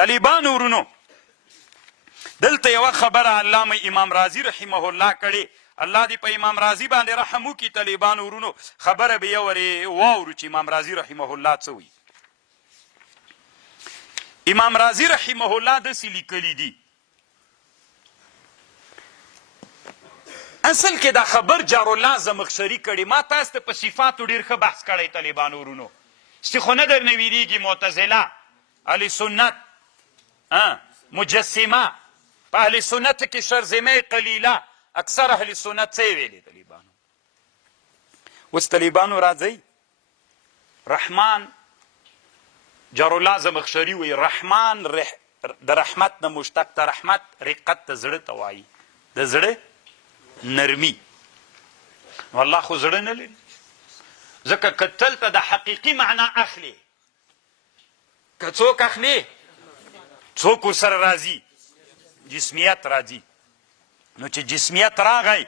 طالبانو ورونو دلته یوه خبره علامه امام رازي رحمه الله کړې. الله دې په امام رازي باندې رحم وکړي. طالبانو ورونو خبره به یې ورې واورو چې امام رازي رحمه الله څه وایي. امام رازي رحمه الله داسې لیکلي دي، اصل کې دا خبر جارالله زمخشري کړي. ما تاسو ته په صفاتو ډېر ښه بحث کړی طالبانو ورونو، چې خو نه درنه ویرېږي معتزله، اهل سنت، مجسمه. په اهل سنت کې شرذمه قلیله، اکثر اهل سنت څه ویلي طالبانو. اوس طالبانو راځئ، رحمان جارالله زمخشري وایي رحمان د رحمت نه مشتق ته، رحمت رقت ته زړه ته وایي، د زړه نرمي. نو الله خو زړه نه لري، ځکه که دلته د حقیقي معنا اخلي، که څوک اخلي، څوک ورسره راځي، جسمیت راځي. نو چې جسمیت راغی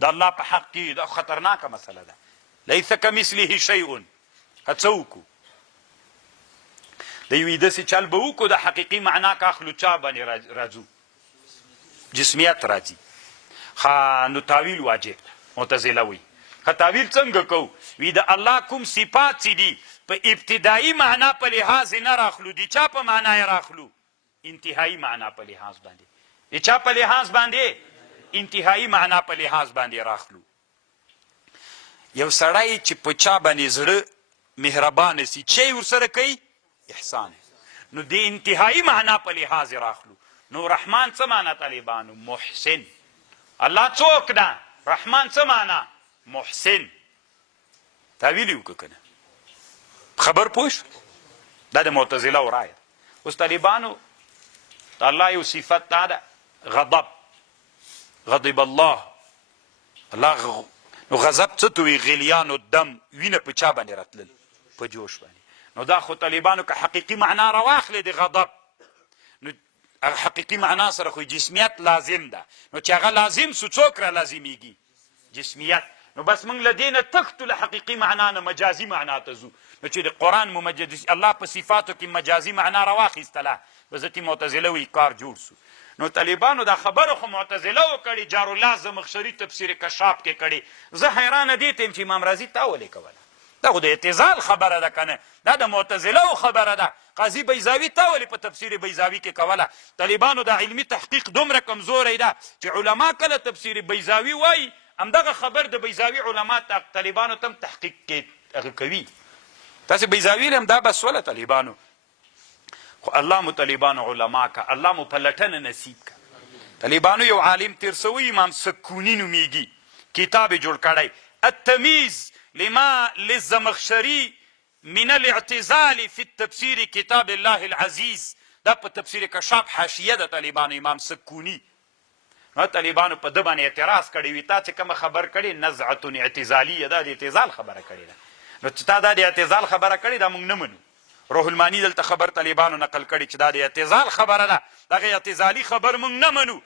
د الله په حق کې دا خطرناکه مسله ده. لیس کمثله شیء. که څه وکړو د یوې داسې چل به وکړو د حقیقي معنا که اخلو، چا باندې راځو؟ جسمیت راځي. نو تاویل واجب ده. معتزله وایي ښه تاویل څنګه کوو؟ وی د الله کوم صفات چې دي په ابتدایي معنا په لحاظ نه راخلو، د چا په معنا یې راخلو؟ انتهایی معنا په لحاظ باندې. د چا په لحاظ باندې؟ انتهایی معنا په لحاظ باندې راخلو. یو سړی چې په چا باندې زړه مهربانه سي، چې ورسره کوي احسان، نو د انتهایی معنا په لحاظ راخلو. نو رحمان څه معنا طالبانو؟ محسن. الله څوک ده؟ رحمان څه معنا؟ محسن. تاویل یې وکړه که نه؟ خبر پوه شو؟ دا د معتزله رایه. اوس طالبانو د الله یو صفت دا ده غضب. غضب الله. الله نو غضب څه ته وایي؟ غلیان الدم، وینه په چا باندې راتلل؟ په جوش باندې. نو دا خو طالبانو که حقیقي معنا راواخلې د غضب، نو حقیقي معنا سره خو جسمیت لازم ده. نو چې هغه لازم سو، څوک را لازمیږي؟ جسمیت. نو بس موږ له دې نه تښتو، له حقیقي معنا نه مجازي معنا ته ځو. نو چې د قرآن ممجد الله په صفاتو کې مجازي معنا راواخیستله، بزتي معتزله وایي کار جوړ سو. نو طالبانو دا خبره خو معتزله وکړي، جارالله زمخشري تفسیر کشاف کې کړي. زه حیرانه دې ته یم چې امام رازي تا ولې کوله؟ دا خو د اعتزال خبره ده که نه؟ دا د معتزله خبره ده. قاضي بیضاوي تا ولې په تفسیر بیضاوي کې کوله؟ طالبانو دا علمي تحقیق دومره کمزوری ده چې علما کله تفسیر بیضاوي وایي، همدغه خبر د بیضاوي علما طالبانو ته هم تحقیق کې هغه کوي. تاسې بیضاوي هم دا بس وله طالبانو. خو الله مو طالبانو علما که، الله مو په لټنه نصیب که. طالبانو یو عالم تیر سوی امام سکوني نومیږي، کتاب یې جوړ کړی التمیز لما للزمخشري من الاعتزال في التفسير كتاب الله العزيز. دا په تفسیر کشاف حاشیه د طالبانو امام سکوني. نو طالبانو په ده باندې اعتراض کړی وي تا چې کومه خبر کړې نزعة اعتزاليه، دا د اعتزال خبره کړې ده. نو چې تا دا د اعتزال خبره کړې دا موږ نه منو. روح المانی دلته خبر طالبانو نقل کړي چې دا د اعتزال خبره ده، دغه اعتزالي خبر موږ نه منو.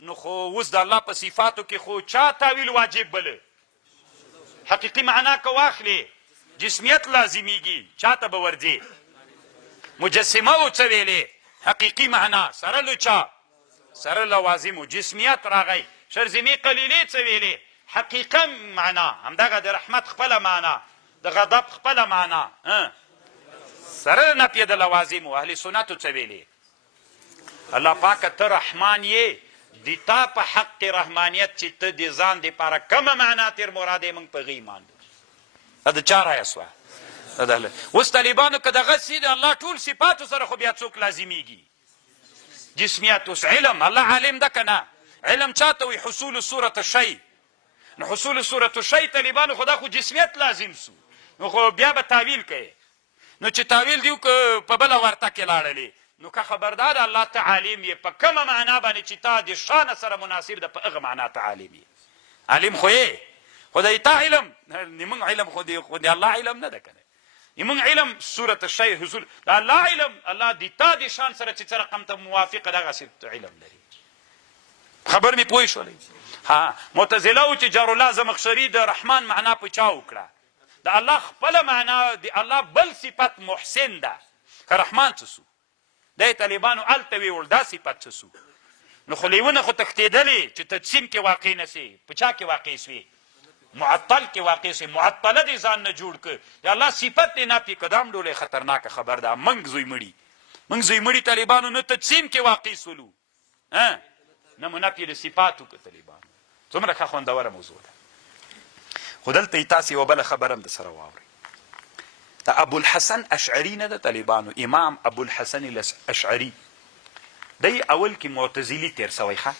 نو خو اوس د الله په صفاتو کې خو چا تاویل واجب بله؟ حقیقي معنا که واخلې جسمیت لازمیږي، چاته به ورځې؟ مجسمه و څه ویلې؟ حقیقي معنا سره له چا؟ سره لوازمو. جسمیت راغی. شرذمې قلیلې څه ویلې؟ حقیقه معنا، همدغه د رحمت خپله معنا، د غضب خپله معنا، سره نفی د لوازمو. اهل سنتو څه ویلې؟ الله پاکه ته رحمان یې، د تا په حق رحمانیت چې ته د ځان دپاره کومه معنا تېر مرادې موږ په هغې ایمان لرو. دا د چا رایه سوه؟ اوس طالبانو که دغسې د الله ټول صفاتو سره خو بیا څوک لازمیږي؟ جسمیت. اوس علم، الله عالم ده که نه؟ علم چاته وایي؟ حصول صورت الشی. نو حصول صورت الشی طالبانو خو دا خو جسمیت لازم سو. نو خو بیا به تاویل کوي. نو چې تاویل دیو که په بله ورته کې لاړلې، نو که خبردار الله ته عالم یې په کومه معنا باندې چې تا د شانه سره مناسب ده، په هغه معنا ته عالم یې. عالم خو یې، خو د تا علم، زموږ علم خو د الله علم نه ده که نه؟ زموږ علم صورت الشی حصول د الله علم، الله د تا د شان سره چې څه رقم ته موافقه دغسې علم لري. خبر مې پوه شولی؟ معتزله و چې جارالله زمخشري د رحمان معنا په چا وکړه؟ د الله خپله معنا، د الله بل صفت محسن ده. که رحمان څه سو؟ دی طالبانو هلته ویول دا صفت څه سو نو خو لیونه خو تښتېدلې چې تجسیم کې واقع نه سي په چا کې واقع سوې معطل کې واقع سي معطله دې ځان نه جوړ که د الله صفت دې نافي که دا هم ډولې خطرناکه خبر ده منږ زوی مړي طالبانو نه تجسیم کې واقع سولو نه منافي د صفاتو که طالبانو څومره ښه خوندوره موضوع ده خو دلته یې تاسې یوه بله خبره هم د سره واورئ د ابوالحسن اشعري نه د طالبانو امام ابوالحسن الاشعري دی اول کې معتزلي تیر سوی ښه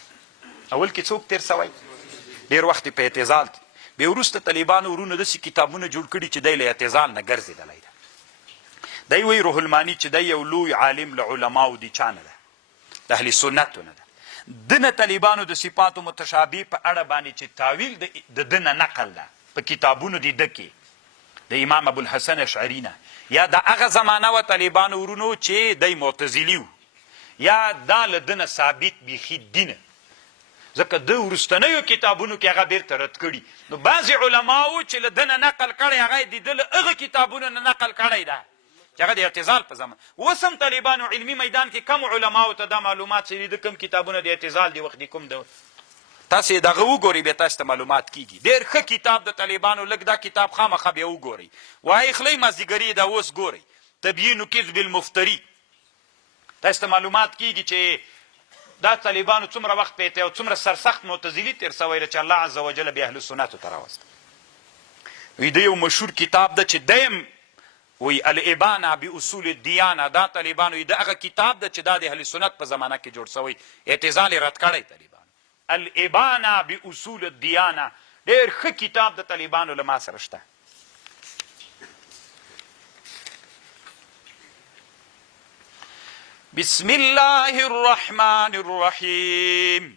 اول کې څوک تیر سوی ډېر وخت په اعتزال بیا وروسته طالبانو ورونه داسې کتابونه جوړ کړي چې دی له اعتزال نه ګرځېدلی ده دی وایي روح الماني چې دی یو لوی عالم له علماو د چا نه ده د اهل سنتو نه ده ده نه طالبانو د صفاتو متشابه په اړه باندې چې تاویل د ده نه نقل ده په کتابونو د ده کې د امام ابوالحسن اشعري نه یا د هغه زمانه وه طالبانو ورونو چې دی معتزلي و یا دا له ده نه ثابت بیخي دینه ځکه ده وروستنیو کتابونو کې هغه بیرته رد کړي نو بعضې علماو چې له ده نه نقل کړی هغه یې د ده له هغه کتابونو نه نقل کړی ده چې هغه د اعتزال په زمان اوس هم طالبانو علمي میدان کې کم علماو ته دا معلومات چې د کوم کتابونه د اعتزال دی وخت د کوم ده تاسې دغه وګورئ بیا تاسو ته معلومات کیږي ډېر ښه کتاب د طالبانو لږ دا کتاب خامخا بیا وګورئ وایي خلۍ مازدیګري دا اوس ګورئ تبیین کذب المفتري تاسو ته معلومات کیږي چې دا طالبانو څومره وخت پیته او څومره سرسخت معتزلي تیر سوی ده چې الله عز وجل بیا اهل سنتو ته راوسته وایي د یو مشهور کتاب ده چې دیم وی الابانه باصول الدیانه دا طالبانو د هغه کتاب ده چې دا د اهل سنت په زمانه کې جوړ سوی اعتزال یې رد کړی طالبانو الابانه باصول الدیانه ډېر ښه کتاب د طالبانو له ما سره شته بسم الله الرحمن الرحیم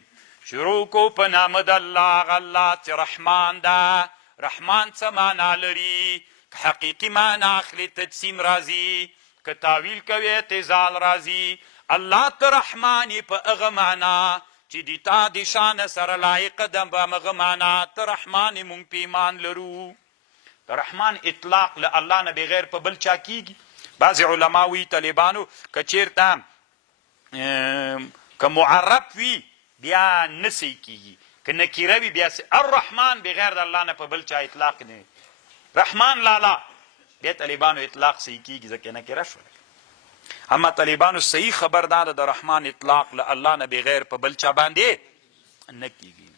شروع کو په نام د الله الله چې رحمان ده رحمان څه معنا لري که حقیقي معنا اخلي تجسیم راځي که تاویل کوي اعتزال راځي الله ته رحمان په هغه معنا چې د تا د شان سره لایق ده په هغه معنا ته رحمان مونږ په ایمان لرو د رحمان اطلاق له الله نه بغیر په بل چا کیږي بعضې علما وی طالبانو که چیرته که معرب وي بیا نسی کیږي که نکیره وي بیا الرحمن بغیر د الله نه په بل چا اطلاق نه رحمان لالا بیا طالبانو اطلاق صحیح کیږي ځکه نکیره شوله اما طالبانو صحیح خبر دا ده د رحمان اطلاق له الله نه بغیر په بل چا باندې نه کیږي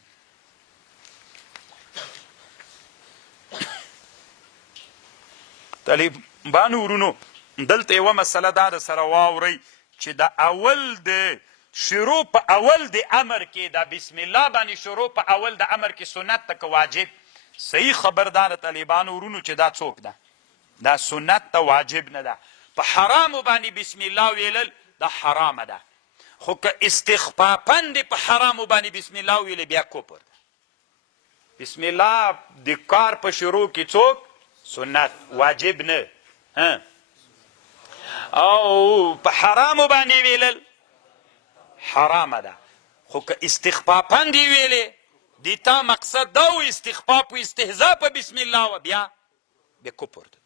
طالبانو ورونو دلته یوه مسله دا د سره واورئ چې د اول د شروع په اول د امر کې د بسم الله باندې شروع په اول د امر کې سنت ته که واجب صحیح خبردار طالبانو ورونو چې دا څوک ده دا سنت ته واجب نه ده په حرامو باندې بسم الله ویلل دا حرامه ده خو که استخفافاً د په حرامو باندې بسم الله ویل بیا کفر ده بسم الله د کار په شروع کې څوک سنت واجب نه او په حرامو باندې ویلل حرامه ده خو که استخفافاً دی ویلې د تا مقصد دا و استخفاف و استهزاء په بسم الله و بیا کفر ده